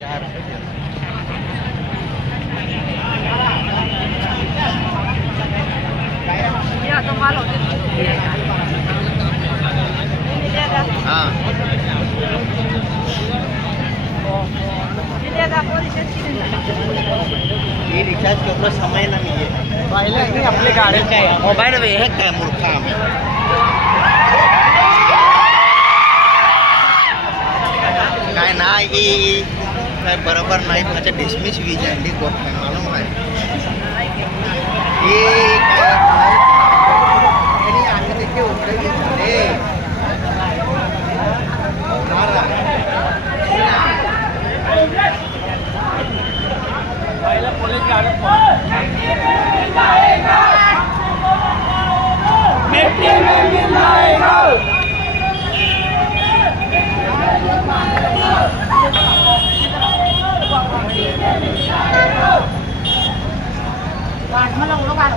हाँ। रिचार्ज केवढं समय ना मी पाहिलं आपले गाडी काय मोबाईल वे हे काय मूर्खा काय नाही काय बरोबर नाही माझ्या डिसमिस वीज आहे मला माहिती Một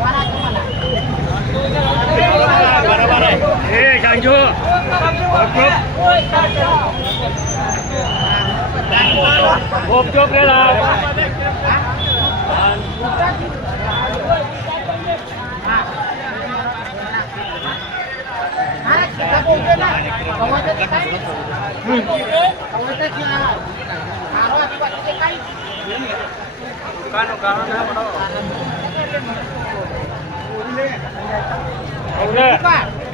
chút nữa là કાનો કારણ ના પડો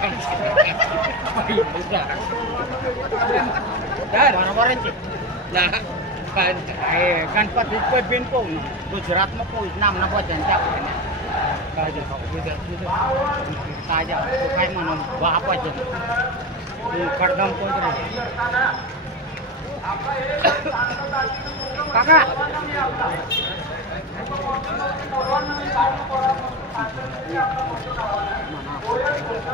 બરોબર જ છે ગણપતિ કોઈ બિન કહું ગુજરાતમાં કહું નામના ભજન છે કાજે કાજા કાંઈ મને બાપા છે કાકા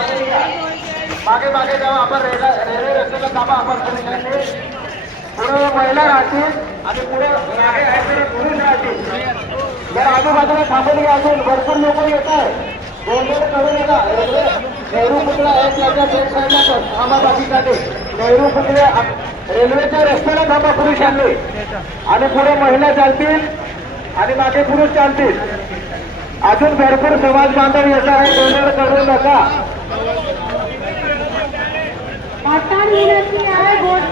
मागे मागे जाऊ आपण रेल्वे रेल्वे रस्त्याला जावा आपण पुढे महिला राहतील आणि पुढे मागे पुरुष राहतील जर आजूबाजूला थांबली असेल भरपूर लोक येत आहे गोंधळ नका रेल्वे नेहरू पुतळा एक याच्या बेट साईडला थांबा नेहरू पुतळे रेल्वेच्या रस्त्याला थांबा पुरुषांनी आणि पुढे महिला चालतील आणि मागे पुरुष चालतील अजून भरपूर समाज बांधव येत आहे गोंधळ करू नका आता नीरज क्या है बोर्ड